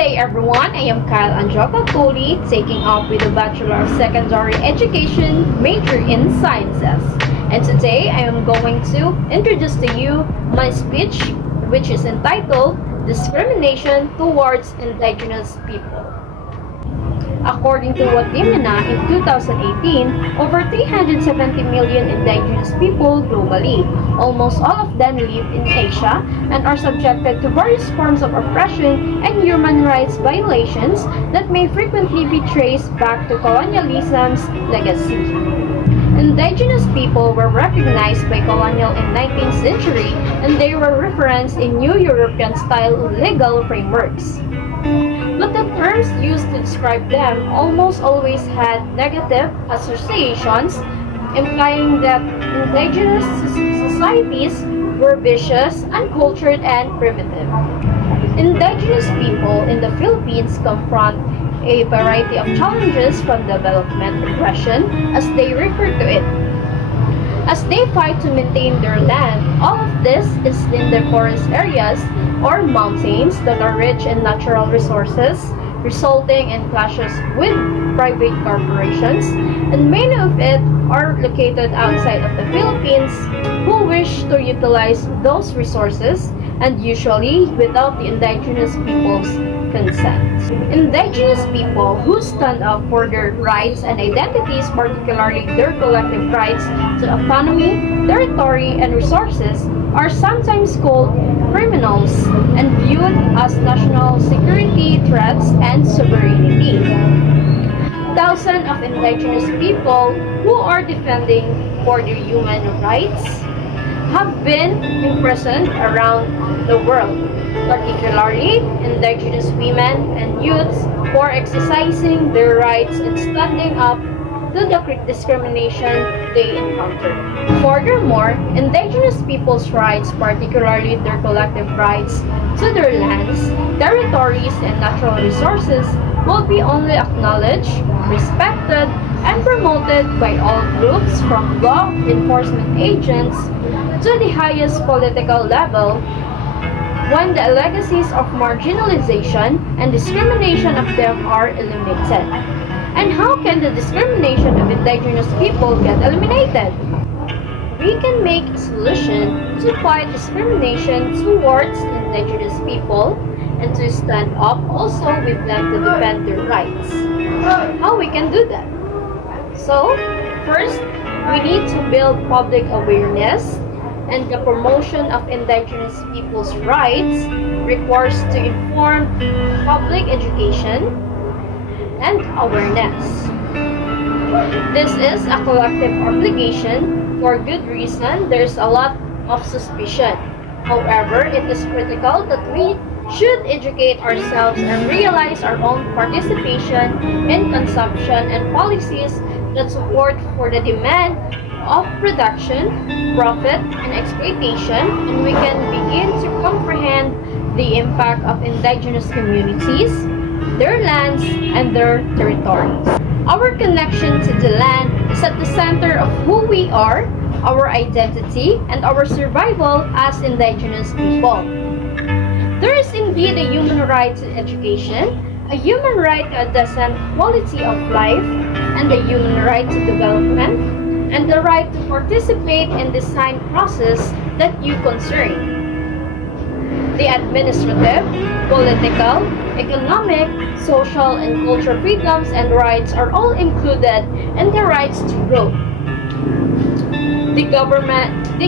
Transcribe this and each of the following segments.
day everyone, I am Angelica taking up with a Bachelor of Secondary Education major in Sciences. And today I am going to introduce to you my speech which is entitled Discrimination Towards Indigenous People. According to Wadimena in 2018, over 370 million indigenous people globally. Almost all of them live in Asia and are subjected to various forms of oppression and human rights violations that may frequently be traced back to colonialism's legacy. Indigenous people were recognized by colonial in 19th century and they were referenced in new European-style legal frameworks. But the terms used to describe them almost always had negative associations, implying that indigenous societies were vicious, uncultured, and primitive. Indigenous people in the Philippines confront a variety of challenges from development aggression, as they refer to it. As they fight to maintain their land, all of this is in the forest areas or mountains that are rich in natural resources, resulting in clashes with private corporations, and many of it are located outside of the Philippines who wish to utilize those resources and usually without the indigenous people's consent. Indigenous people who stand up for their rights and identities, particularly their collective rights to autonomy, territory, and resources, are sometimes called criminals and viewed as national security threats and sovereignty. Thousands of indigenous people who are defending for their human rights have been imprisoned around the world, particularly indigenous women and youths for exercising their rights and standing up to the discrimination they encounter. Furthermore, indigenous people's rights, particularly their collective rights to their lands, territories, and natural resources, will be only acknowledged, respected, and promoted by all groups from law enforcement agents to the highest political level when the legacies of marginalization and discrimination of them are eliminated. And how can the discrimination of indigenous people get eliminated? We can make a solution to fight discrimination towards indigenous people and to stand up also with them to defend their rights. How we can do that? So, first, we need to build public awareness, and the promotion of indigenous people's rights requires to inform public education and awareness. This is a collective obligation. For good reason, there's a lot of suspicion. However, it is critical that we should educate ourselves and realize our own participation in consumption and policies that support for the demand of production, profit, and exploitation, and we can begin to comprehend the impact of indigenous communities, their lands, and their territories. Our connection to the land is at the center of who we are, our identity, and our survival as indigenous people. There is indeed a human right to education, a human right to a decent quality of life, and a human right to development, and the right to participate in the design process that you concern. The administrative, political, economic, social, and cultural freedoms and rights are all included in the rights to growth. The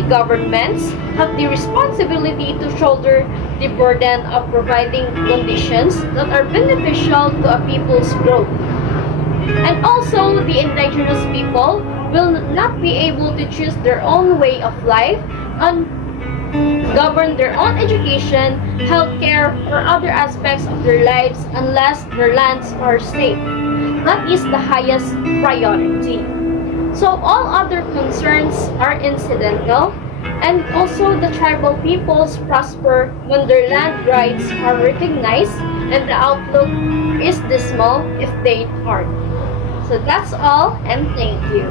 governments have the responsibility to shoulder the burden of providing conditions that are beneficial to a people's growth. And also, the indigenous people will not be able to choose their own way of life and govern their own education, healthcare, or other aspects of their lives unless their lands are safe. That is the highest priority. So all other concerns are incidental, and also the tribal peoples prosper when their land rights are recognized and the outlook is dismal if they aren't. So that's all, and thank you.